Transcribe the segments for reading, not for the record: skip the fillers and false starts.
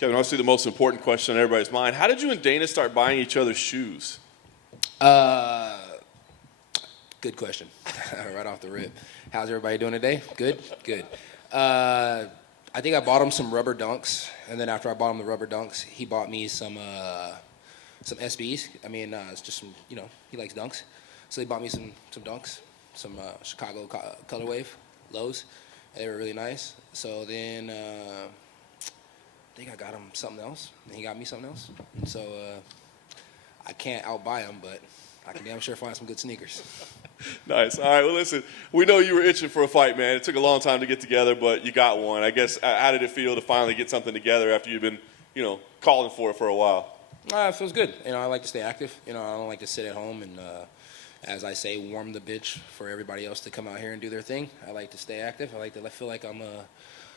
Kevin, obviously the most important question on everybody's mind. How did you and Dana start buying each other's shoes? Good question. Right off the rip. How's everybody doing today? Good? Good. I think I bought him some rubber dunks, and then after I bought him the rubber dunks, he bought me some SBs. I mean, it's just some, he likes dunks. So he bought me some dunks, some Chicago Color Wave lows. They were really nice. So then I think I got him something else, and he got me something else. And so I can't outbuy him, but I can damn sure find some good sneakers. Nice. All right, well, listen, we know you were itching for a fight, man. It took a long time to get together, but you got one. I guess, how did it feel to finally get something together after you've been, calling for it for a while? It feels good. I like to stay active. I don't like to sit at home and, as I say, warm the bitch for everybody else to come out here and do their thing. I like to stay active. I like to feel like I'm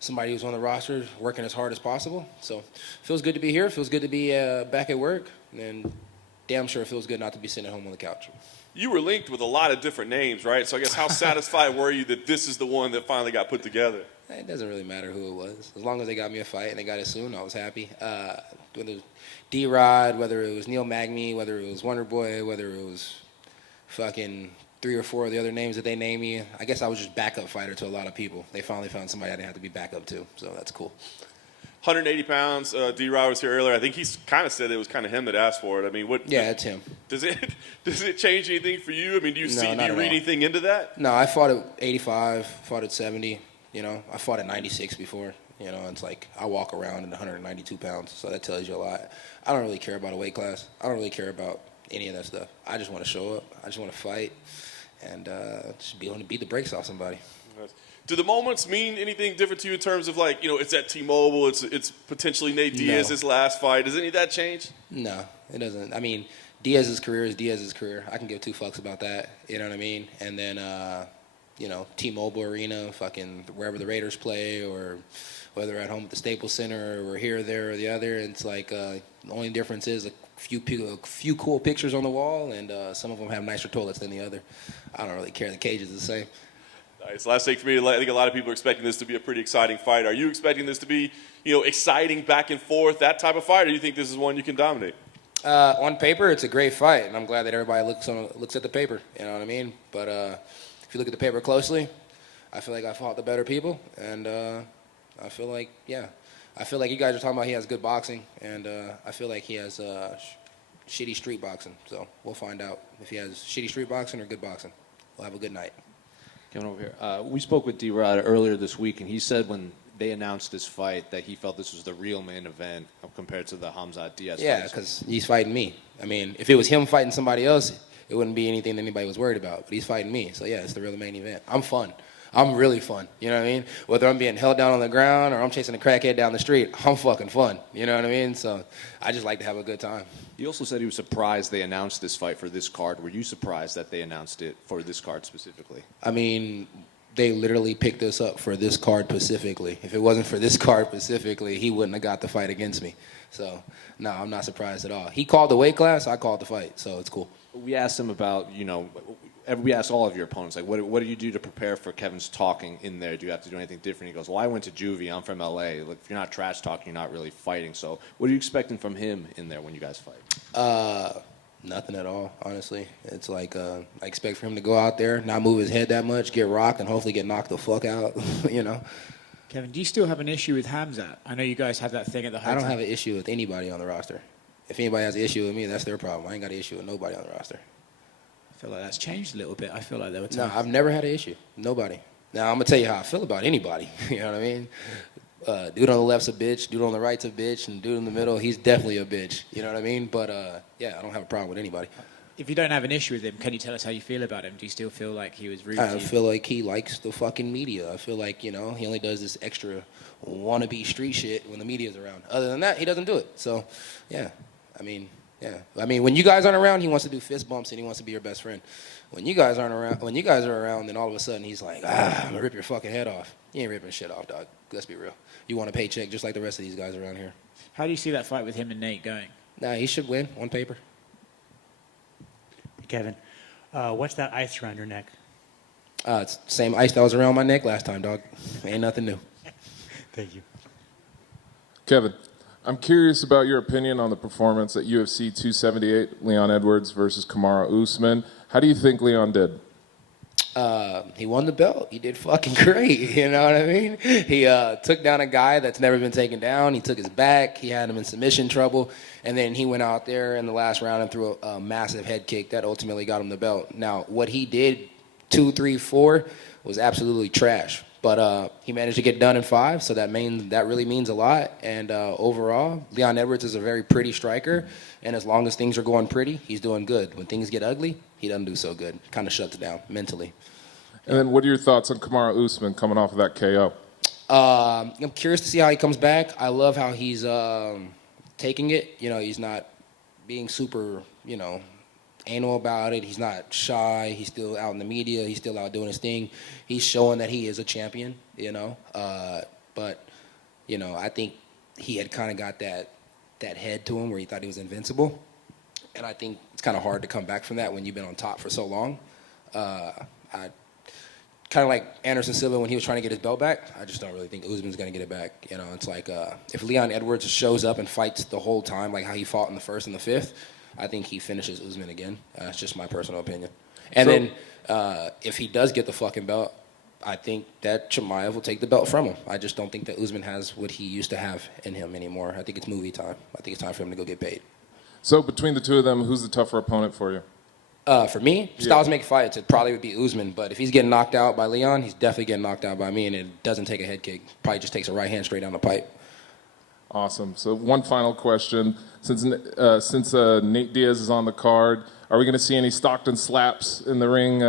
somebody who's on the roster working as hard as possible. So it feels good to be here. It feels good to be back at work. And damn sure it feels good not to be sitting at home on the couch. You were linked with a lot of different names, right? So I guess how satisfied were you that this is the one that finally got put together? It doesn't really matter who it was. As long as they got me a fight and they got it soon, I was happy. Whether it was D-Rod, whether it was Neil Magny, whether it was Wonder Boy, whether it was fucking 3 or 4 of the other names that they named me, I guess I was just backup fighter to a lot of people. They finally found somebody I didn't have to be backup to, so that's cool. 180 pounds. D-Rod was here earlier. I think he's kind of said it was kind of him that asked for it. I mean, what? Yeah, it's him. Does it change anything for you? I mean, do you read all. anything into that? No, I fought at 85, fought at 70. I fought at 96 before. It's like I walk around at 192 pounds, so that tells you a lot. I don't really care about a weight class. I don't really care about any of that stuff. I just want to show up. I just want to fight and just be able to beat the brakes off somebody. Do the moments mean anything different to you in terms of it's at T-Mobile, it's potentially Nate Diaz's last fight? Does any of that change? No, it doesn't. I mean, Diaz's career is Diaz's career. I can give 2 fucks about that. You know what I mean? And then, T-Mobile Arena, fucking wherever the Raiders play, or whether at home at the Staples Center, or here, there, or the other. It's like the only difference is a few cool pictures on the wall, and some of them have nicer toilets than the other. I don't really care. The cage is the same. Nice. Last thing for me, I think a lot of people are expecting this to be a pretty exciting fight. Are you expecting this to be, exciting back and forth, that type of fight, or do you think this is one you can dominate? On paper, it's a great fight, and I'm glad that everybody looks at the paper. You know what I mean? But if you look at the paper closely, I feel like I fought the better people, and I feel like you guys are talking about he has good boxing, and I feel like he has shitty street boxing. So we'll find out if he has shitty street boxing or good boxing. We'll have a good night. Coming over here. We spoke with D-Rod earlier this week, and he said when they announced this fight that he felt this was the real main event compared to the Khamzat Diaz fight. Yeah, because he's fighting me. I mean, if it was him fighting somebody else, it wouldn't be anything that anybody was worried about. But he's fighting me, so yeah, it's the real main event. I'm fun. I'm really fun. You know what I mean? Whether I'm being held down on the ground or I'm chasing a crackhead down the street, I'm fucking fun. You know what I mean? So I just like to have a good time. He also said he was surprised they announced this fight for this card. Were you surprised that they announced it for this card specifically? I mean, they literally picked us up for this card specifically. If it wasn't for this card specifically, he wouldn't have got the fight against me. So, no, I'm not surprised at all. He called the weight class, I called the fight, so it's cool. We asked him about, we asked all of your opponents, like, what do you do to prepare for Kevin's talking in there? Do you have to do anything different? He goes, well, I went to juvie. I'm from L.A. Like, if you're not trash talking, you're not really fighting. So what are you expecting from him in there when you guys fight? Nothing at all, honestly. It's like I expect for him to go out there, not move his head that much, get rocked, and hopefully get knocked the fuck out, Kevin, do you still have an issue with Khamzat? I know you guys have that thing at the hotel. I don't have an issue with anybody on the roster. If anybody has an issue with me, that's their problem. I ain't got an issue with nobody on the roster. I feel like that's changed a little bit. I feel like there were No, times. I've never had an issue. Nobody. Now, I'm going to tell you how I feel about anybody. You know what I mean? Dude on the left's a bitch, dude on the right's a bitch, and dude in the middle, he's definitely a bitch. You know what I mean? But, yeah, I don't have a problem with anybody. If you don't have an issue with him, can you tell us how you feel about him? Do you still feel like he was rude to I you? feel like he likes the fucking media. I feel like, he only does this extra wannabe street shit when the media's around. Other than that, he doesn't do it. So, yeah. I mean, when you guys aren't around, he wants to do fist bumps and he wants to be your best friend. When you guys are around, then all of a sudden he's like, I'm gonna rip your fucking head off. You ain't ripping shit off, dog. Let's be real. You want a paycheck just like the rest of these guys around here. How do you see that fight with him and Nate going? Nah, he should win on paper. Kevin, what's that ice around your neck? It's the same ice that was around my neck last time, dog. Ain't nothing new. Thank you. Kevin, I'm curious about your opinion on the performance at UFC 278, Leon Edwards versus Kamaru Usman. How do you think Leon did? He won the belt. He did fucking great. You know what I mean? He took down a guy that's never been taken down. He took his back. He had him in submission trouble. And then he went out there in the last round and threw a massive head kick that ultimately got him the belt. Now, what he did 2, 3, 4 was absolutely trash. But he managed to get done in 5, so that really means a lot. And overall, Leon Edwards is a very pretty striker. And as long as things are going pretty, he's doing good. When things get ugly, he doesn't do so good. Kind of shuts it down mentally. And then what are your thoughts on Kamaru Usman coming off of that KO? I'm curious to see how he comes back. I love how he's taking it. You know, he's not being super, anal about it. He's not shy. He's still out in the media. He's still out doing his thing. He's showing that he is a champion, But, I think he had kind of got that head to him where he thought he was invincible. And I think it's kind of hard to come back from that when you've been on top for so long. I kind of like Anderson Silva when he was trying to get his belt back. I just don't really think Usman's going to get it back. It's like if Leon Edwards shows up and fights the whole time, like how he fought in the 1st and the 5th, I think he finishes Usman again. That's just my personal opinion. And then if he does get the fucking belt, I think that Chimaev will take the belt from him. I just don't think that Usman has what he used to have in him anymore. I think it's movie time. I think it's time for him to go get paid. So between the two of them, who's the tougher opponent for you? For me, styles make fights. It probably would be Usman. But if he's getting knocked out by Leon, he's definitely getting knocked out by me, and it doesn't take a head kick. Probably just takes a right hand straight down the pipe. Awesome. So one final question. Since Nate Diaz is on the card, are we going to see any Stockton slaps in the ring?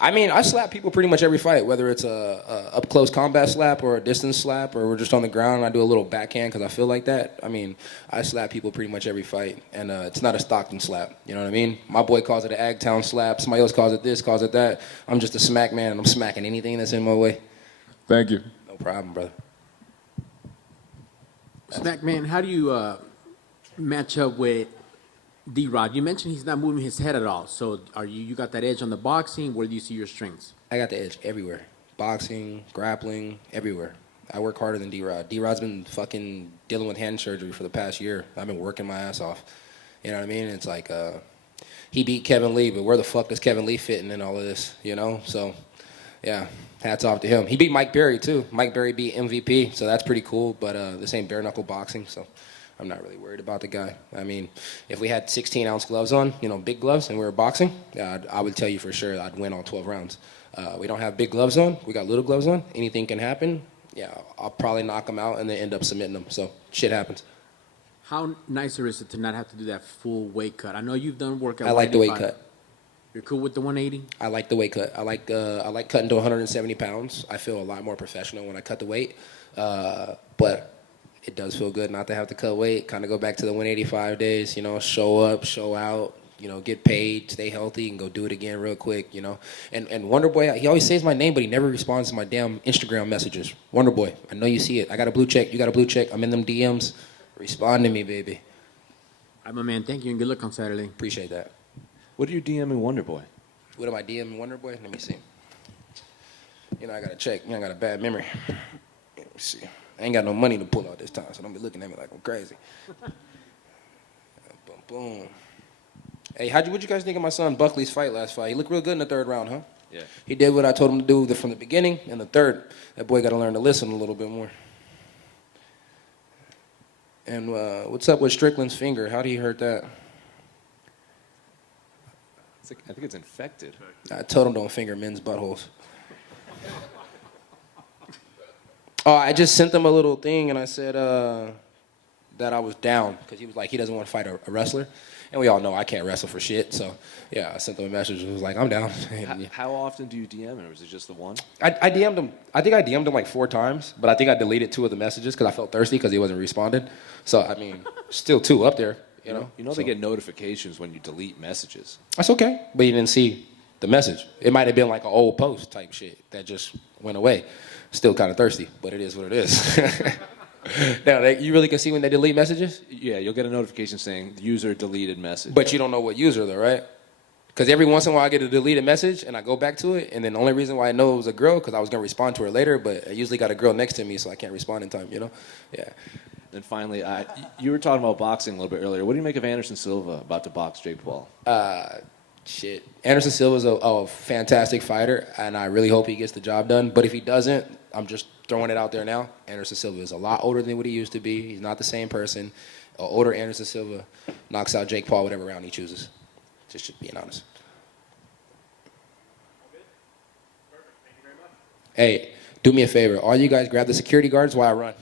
I slap people pretty much every fight, whether it's a up-close combat slap or a distance slap, or we're just on the ground and I do a little backhand because I feel like that. I slap people pretty much every fight, and it's not a Stockton slap. You know what I mean? My boy calls it an Agtown slap. Somebody else calls it this, calls it that. I'm just a smack man, and I'm smacking anything that's in my way. Thank you. No problem, brother. Snack man, how do you match up with D-Rod? You mentioned he's not moving his head at all. So you got that edge on the boxing? Where do you see your strengths? I got the edge everywhere. Boxing, grappling, everywhere. I work harder than D-Rod. D-Rod's been fucking dealing with hand surgery for the past year. I've been working my ass off. You know what I mean? It's like he beat Kevin Lee, but where the fuck does Kevin Lee fit in all of this? So, yeah, hats off to him. He beat Mike Berry, too. Mike Berry beat MVP, so that's pretty cool. But this ain't bare-knuckle boxing, so I'm not really worried about the guy. If we had 16-ounce gloves on, big gloves, and we were boxing, I would tell you for sure I'd win all 12 rounds. We don't have big gloves on. We got little gloves on. Anything can happen. Yeah, I'll probably knock him out and then end up submitting him. So shit happens. How nicer is it to not have to do that full weight cut? I know you've done work at I like the weight 185. cut. You're cool with the 180? I like the weight cut. I like cutting to 170 pounds. I feel a lot more professional when I cut the weight. But it does feel good not to have to cut weight, kind of go back to the 185 days, show up, show out, get paid, stay healthy, and go do it again real quick, And Wonder Boy, he always says my name, but he never responds to my damn Instagram messages. Wonder Boy, I know you see it. I got a blue check. You got a blue check. I'm in them DMs. Respond to me, baby. All right, my man. Thank you, and good luck on Saturday. Appreciate that. What are you DMing Wonder Boy? What am I DMing Wonder Boy? Let me see. I got to check. I got a bad memory. Let me see. I ain't got no money to pull out this time, so don't be looking at me like I'm crazy. Boom, boom. Hey, what'd you guys think of my son Buckley's last fight? He looked real good in the 3rd round, huh? Yeah. He did what I told him to do from the beginning. In the 3rd, that boy got to learn to listen a little bit more. And what's up with Strickland's finger? How did he hurt that? I think it's infected. I told him don't finger men's buttholes. Oh, I just sent him a little thing, and I said that I was down because he was like, he doesn't want to fight a wrestler. And we all know I can't wrestle for shit. So, yeah, I sent him a message. It was like, I'm down. How often do you DM him, or is it just the one? I DM'd him. I think I DM'd him like 4 times, but I think I deleted 2 of the messages because I felt thirsty because he wasn't responding. So, still 2 up there, They get notifications when you delete messages. That's okay, but you didn't see the message. It might have been like an old post type shit that just went away. Still kind of thirsty, but it is what it is. Now, you really can see when they delete messages? Yeah, you'll get a notification saying user deleted message. But you don't know what user though, right? Because every once in a while I get a deleted message and I go back to it, and then the only reason why I know it was a girl because I was going to respond to her later, but I usually got a girl next to me, so I can't respond in time, Yeah. And finally, you were talking about boxing a little bit earlier. What do you make of Anderson Silva about to box Jake Paul? Shit. Anderson Silva's a fantastic fighter, and I really hope he gets the job done. But if he doesn't, I'm just throwing it out there now. Anderson Silva is a lot older than what he used to be. He's not the same person. Older Anderson Silva knocks out Jake Paul whatever round he chooses. Just being honest. Hey, do me a favor. All you guys grab the security guards while I run.